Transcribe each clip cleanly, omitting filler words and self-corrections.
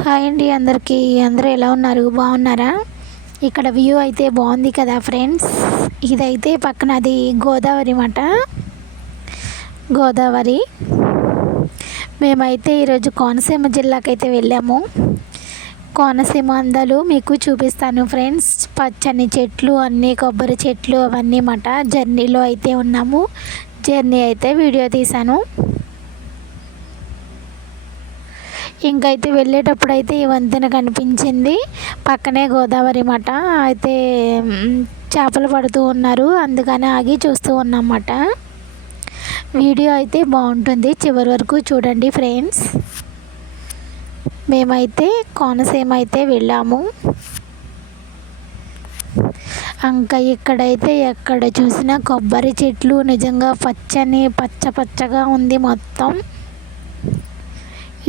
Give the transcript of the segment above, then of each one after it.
Hi అండి అందరికీ. అందరూ ఎలా ఉన్నారు? బాగున్నారా? ఇక్కడ వ్యూ అయితే బాగుంది కదా ఫ్రెండ్స్. ఇదైతే పక్కన అది గోదావరి మాట. గోదావరి. మేమైతే ఈరోజు కోనసీమ జిల్లాకైతే వెళ్ళాము. కోనసీమ అందాలు మీకు చూపిస్తాను ఫ్రెండ్స్. పచ్చని చెట్లు, అన్నీ కొబ్బరి చెట్లు అవన్నీ మాట. జర్నీలో అయితే ఉన్నాము. జర్నీ అయితే వీడియో తీశాను. ఇంకైతే వెళ్ళేటప్పుడు అయితే ఈ వంతెన కనిపించింది. పక్కనే గోదావరి మాట. అయితే చేపలు పడుతూ ఉన్నారు, అందుకని ఆగి చూస్తూ ఉన్నమాట. వీడియో అయితే బాగుంటుంది, చివరి వరకు చూడండి ఫ్రెండ్స్. మేమైతే కోనసీమ అయితే వెళ్ళాము. ఇంకా ఇక్కడైతే ఎక్కడ చూసినా కొబ్బరి చెట్లు, నిజంగా పచ్చగా ఉంది మొత్తం.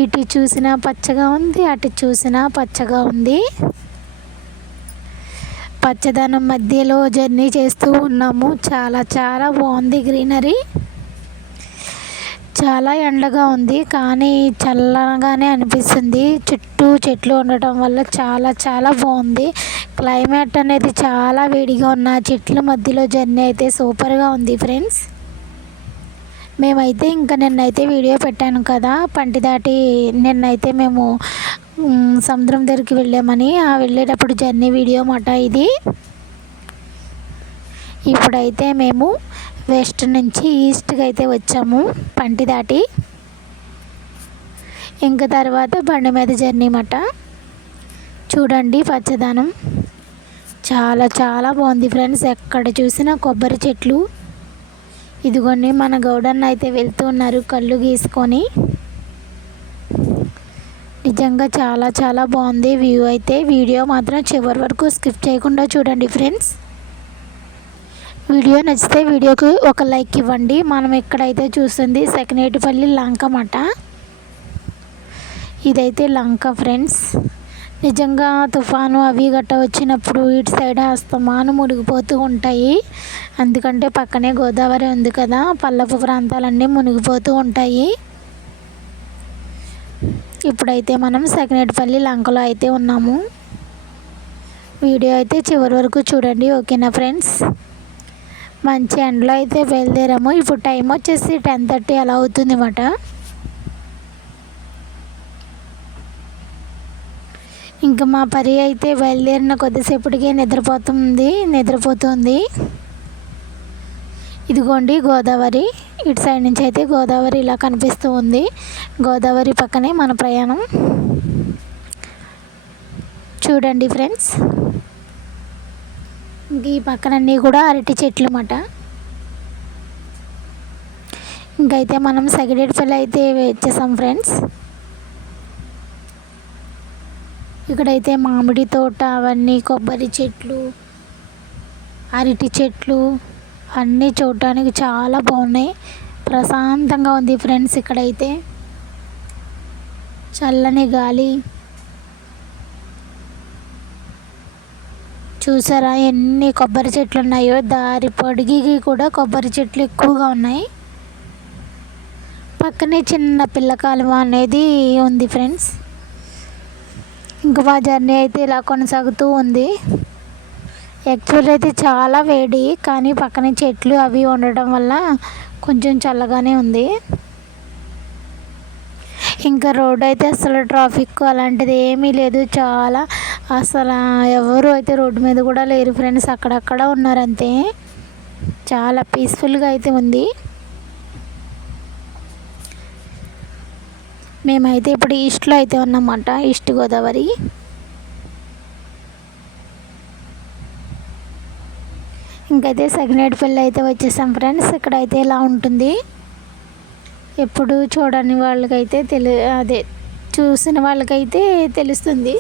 ఇటు చూసినా పచ్చగా ఉంది, అటు చూసినా పచ్చగా ఉంది. పచ్చదనం మధ్యలో జర్నీ చేస్తూ ఉన్నాము. చాలా చాలా బాగుంది గ్రీనరీ. చాలా ఎండగా ఉంది కానీ చల్లగానే అనిపిస్తుంది. చుట్టూ చెట్లు ఉండటం వల్ల చాలా చాలా బాగుంది. క్లైమేట్ అనేది చాలా వేడిగా ఉన్న చెట్ల మధ్యలో జర్నీ అయితే సూపర్గా ఉంది ఫ్రెండ్స్. మేమైతే ఇంకా నిన్నైతే వీడియో పెట్టాను కదా, పంటి దాటి నిన్నైతే మేము సముద్రం దగ్గరికి వెళ్ళామని. ఆ వెళ్ళేటప్పుడు జర్నీ వీడియో మాట ఇది. ఇప్పుడైతే మేము వెస్ట్ నుంచి ఈస్ట్కి అయితే వచ్చాము పంటి దాటి. ఇంకా తర్వాత బండి మీద జర్నీ మాట. చూడండి పచ్చదనం చాలా చాలా బాగుంది ఫ్రెండ్స్. ఎక్కడ చూసినా కొబ్బరి చెట్లు. ఇదిగోండి మన గౌడన్న అయితే వెళ్తూ ఉన్నారు కళ్ళు గీసుకొని. నిజంగా చాలా చాలా బాగుంది వ్యూ అయితే. వీడియో మాత్రం చివరి వరకు స్కిప్ చేయకుండా చూడండి ఫ్రెండ్స్. వీడియో నచ్చితే వీడియోకి ఒక లైక్ ఇవ్వండి. మనం ఎక్కడైతే చూస్తుంది సెకనేటిపల్లి లంక మాట. ఇదైతే లంక ఫ్రెండ్స్. నిజంగా తుఫాను అవి గట్ట వచ్చినప్పుడు ఇటు సైడ్ అస్తమాను మునిగిపోతూ ఉంటాయి. ఎందుకంటే పక్కనే గోదావరి ఉంది కదా, పల్లపు ప్రాంతాలన్నీ మునిగిపోతూ ఉంటాయి. ఇప్పుడైతే మనం సెకనేటిపల్లి లంకలో అయితే ఉన్నాము. వీడియో అయితే చివరి వరకు చూడండి, ఓకేనా ఫ్రెండ్స్. మంచి ఎండలో అయితే బయలుదేరాము. ఇప్పుడు టైం వచ్చేసి 10:30 అలా అవుతుంది అన్నమాట. ఇంకా మా పరి అయితే బయలుదేరిన కొద్దిసేపటికే నిద్రపోతుంది. ఇదిగోండి గోదావరి. ఇటు సైడ్ నుంచి అయితే గోదావరి ఇలా కనిపిస్తూ ఉంది. గోదావరి పక్కనే మన ప్రయాణం. చూడండి ఫ్రెండ్స్. ఇంక ఈ పక్కనన్నీ కూడా అరటి చెట్లు అన్నమాట. ఇంకైతే మనం సెకండేటిపల్లి అయితే వచ్చేసాం ఫ్రెండ్స్. ఇక్కడైతే మామిడి తోట, అవన్నీ కొబ్బరి చెట్లు, అరటి చెట్లు అన్నీ చూడటానికి చాలా బాగున్నాయి. ప్రశాంతంగా ఉంది ఫ్రెండ్స్. ఇక్కడైతే చల్లని గాలి. చూసారా ఎన్ని కొబ్బరి చెట్లు ఉన్నాయో. దారి పొడిగి కూడా కొబ్బరి చెట్లు ఎక్కువగా ఉన్నాయి. పక్కనే చిన్న పిల్ల కాలువ అనేది ఉంది ఫ్రెండ్స్. ఇంకా మా జర్నీ అయితే ఇలా కొనసాగుతూ ఉంది. యాక్చువల్ అయితే చాలా వేడి, కానీ పక్కనే చెట్లు అవి ఉండటం వల్ల కొంచెం చల్లగానే ఉంది. ఇంకా రోడ్ అయితే అసలు ట్రాఫిక్ అలాంటిది ఏమీ లేదు. చాలా అసలు ఎవరు అయితే రోడ్డు మీద కూడా లేరు ఫ్రెండ్స్, అక్కడక్కడ ఉన్నారంతే. చాలా పీస్ఫుల్గా అయితే ఉంది. మేమైతే ఇప్పుడు ఈస్ట్లో అయితే ఉన్నామన్నమాట, ఈస్ట్ గోదావరి. ఇంకైతే సెకండేటిపల్లి అయితే వచ్చేసాం ఫ్రెండ్స్. ఇక్కడైతే ఇలా ఉంటుంది. ఎప్పుడు చూడని వాళ్ళకైతే చూసిన వాళ్ళకైతే తెలుస్తుంది,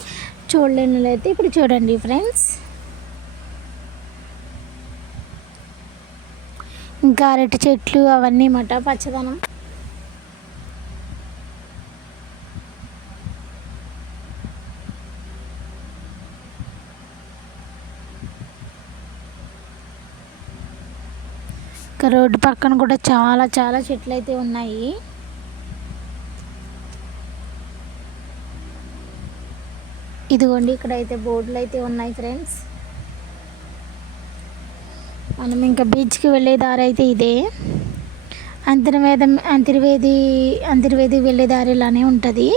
చూడలేని వాళ్ళైతే ఇప్పుడు చూడండి ఫ్రెండ్స్. ఇంకా అరటి చెట్లు అవన్నీ మాట పచ్చదనం. రోడ్డు పక్కన కూడా చాలా చాలా చెట్లు అయితే ఉన్నాయి. ఇదిగోండి ఇక్కడైతే బోర్డులు అయితే ఉన్నాయి ఫ్రెండ్స్. మనం ఇంకా బీచ్కి వెళ్ళే దారి అయితే ఇదే. అంతర్వేది వెళ్ళే దారిలానే ఉంటుంది.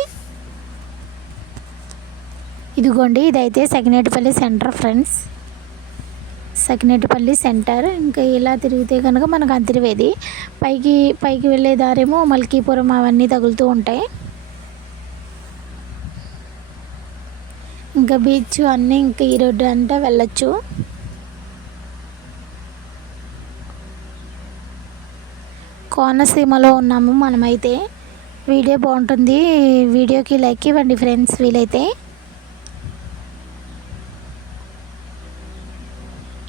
ఇదిగోండి ఇదైతే Sakinetipalli centre friends. Sakinetipalli centre. ఇంకా ఇలా తిరిగితే కనుక మనకు అంతర్వేది. పైకి వెళ్ళే దారేమో మల్కీపురం అవన్నీ తగులుతూ ఉంటాయి. ఇంకా బీచ్ అన్నీ ఇంకా ఈ రోడ్డు అంటే వెళ్ళొచ్చు. కోనసీమలో ఉన్నాము మనమైతే. వీడియో బాగుంటుంది, వీడియోకి లైక్ ఇవ్వండి ఫ్రెండ్స్ వీలైతే.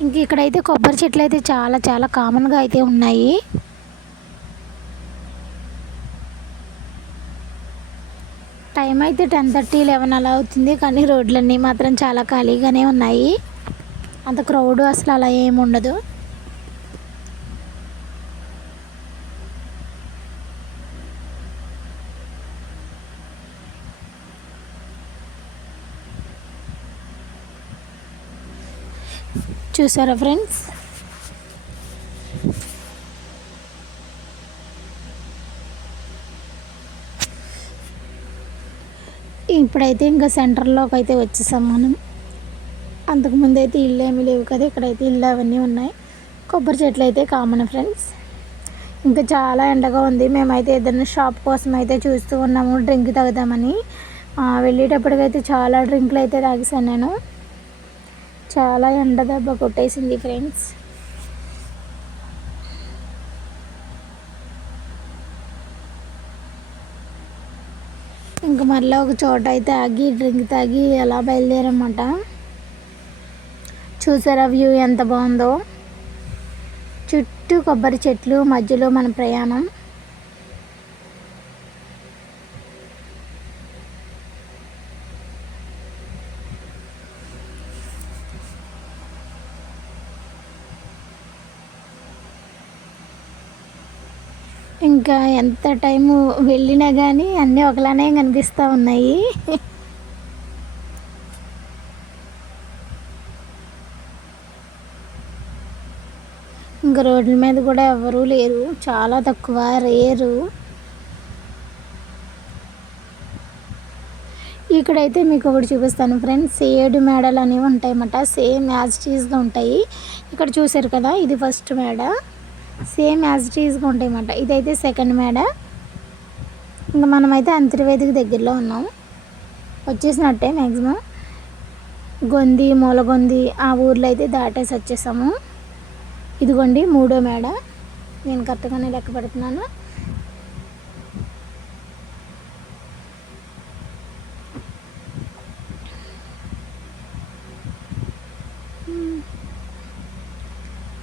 ఇంక ఇక్కడైతే కొబ్బరి చెట్లు అయితే చాలా చాలా కామన్గా అయితే ఉన్నాయి. టైం అయితే 10:30, 11 అలా అవుతుంది. కానీ రోడ్లన్నీ మాత్రం చాలా ఖాళీగానే ఉన్నాయి. అంత క్రౌడ్ అసలు అలా ఏమి ఉండదు. చూసారా ఫ్రెండ్స్? ఇప్పుడైతే ఇంకా సెంటర్లోకి అయితే వచ్చేసాం మనం. అంతకుముందు అయితే ఇల్లు ఏమీ లేవు కదా, ఇక్కడైతే ఇల్లు అవన్నీ ఉన్నాయి. కొబ్బరి చెట్లు అయితే కామన్ ఫ్రెండ్స్. ఇంకా చాలా ఎండగా ఉంది. మేమైతే ఏదైనా షాప్ కోసం అయితే చూస్తూ ఉన్నాము, డ్రింక్ తాగుదామని. వెళ్ళేటప్పటికైతే చాలా డ్రింకులు అయితే తాగేసాను నేను. చాలా ఎండ దెబ్బ కొట్టేసింది ఫ్రెండ్స్. ఇంకా మళ్ళీ ఒక చోట అయితే ఆగి డ్రింక్ తాగి అలా బయలుదేరమాట. చూసారా వ్యూ ఎంత బాగుందో? చుట్టూ కొబ్బరి చెట్లు, మధ్యలో మన ప్రయాణం. ఇంకా ఎంత టైము వెళ్ళినా కానీ అన్నీ ఒకలానే కనిపిస్తూ ఉన్నాయి. ఇంకా రోడ్ల మీద కూడా ఎవరూ లేరు, చాలా తక్కువ, రేరు. ఇక్కడైతే మీకు ఒకటి చూపిస్తాను ఫ్రెండ్స్. 7 మేడలు అనేవి ఉంటాయి అన్నమాట. సేమ్ యాజ్ టీజ్గా ఉంటాయి. ఇక్కడ చూసారు కదా, ఇది ఫస్ట్ మేడ. సేమ్ యాజ్ టీజ్గా ఉంటాయి అన్నమాట. ఇదైతే సెకండ్ మేడ. ఇంకా మనమైతే అంతర్వేదికి దగ్గరలో ఉన్నాం, వచ్చేసినట్టే మ్యాక్సిమం. మూలగొంది ఆ ఊర్లో అయితే దాటేసి వచ్చేసాము. ఇదిగోండి 3వ మేడ. నేను కరెక్ట్గానే లెక్క పెడుతున్నాను.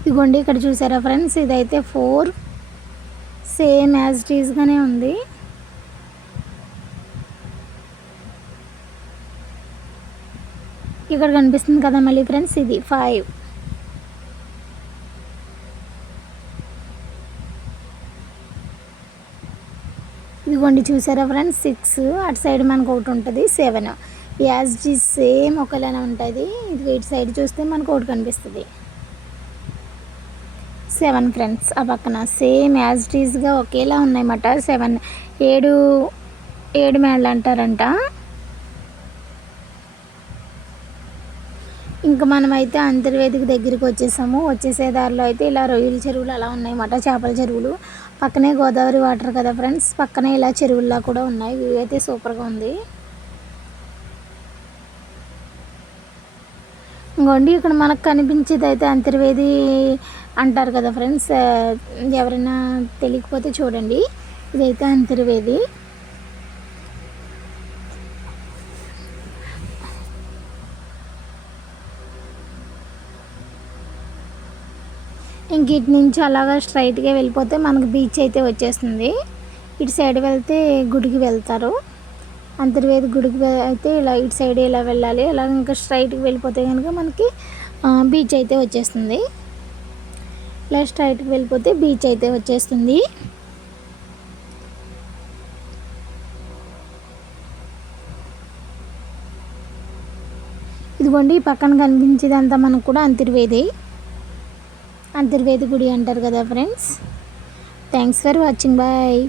ఇదిగోండి ఇక్కడ చూసారా ఫ్రెండ్స్, ఇదైతే 4 సేమ్ యాజ్ టీజ్గానే ఉంది. ఇక్కడ కనిపిస్తుంది కదా మళ్ళీ ఫ్రెండ్స్, ఇది 5. ఇదిగోండి చూసారా ఫ్రెండ్స్, 6. అటు సైడ్ మనకు ఒకటి ఉంటుంది 7. యాజ్ టీజ్ సేమ్ ఒకలానే ఉంటుంది. ఇది ఇటు సైడ్ చూస్తే మనకు ఒకటి కనిపిస్తుంది 7 ఫ్రెండ్స్. ఆ పక్కన సేమ్ యాజ్ టీజ్గా ఒకేలా ఉన్నాయన్నమాట. 7 మేడలు అంటారంట. ఇంకా మనమైతే అంతర్వేదికి దగ్గరికి వచ్చేసాము. వచ్చేసే దారిలో అయితే ఇలా రొయ్యల చెరువులు అలా ఉన్నాయన్నమాట, చేపల చెరువులు. పక్కనే గోదావరి వాటర్ కదా ఫ్రెండ్స్, పక్కనే ఇలా చెరువుల్లా కూడా ఉన్నాయి. వ్యూ అయితే సూపర్గా ఉంది. ఇంకోండి ఇక్కడ మనకు కనిపించేది అయితే అంతర్వేది అంటారు కదా ఫ్రెండ్స్. ఎవరైనా తెలియకపోతే చూడండి, ఇదైతే అంతర్వేది. ఇంక ఇటు నుంచి అలాగా స్ట్రైట్గా వెళ్ళిపోతే మనకు బీచ్ అయితే వచ్చేస్తుంది. ఇటు సైడ్ వెళ్తే గుడికి వెళ్తారు. అంతర్వేది గుడికి అయితే ఇలా ఇటు సైడ్ ఇలా వెళ్ళాలి. అలా ఇంకా స్ట్రైట్కి వెళ్ళిపోతే కనుక మనకి బీచ్ అయితే వచ్చేస్తుంది. ఇలా స్ట్రైట్కి వెళ్ళిపోతే బీచ్ అయితే వచ్చేస్తుంది. ఇదిగోండి పక్కన కనిపించేదంతా మనకు కూడా అంతర్వేది గుడి అంటారు కదా friends. Thanks for watching, bye.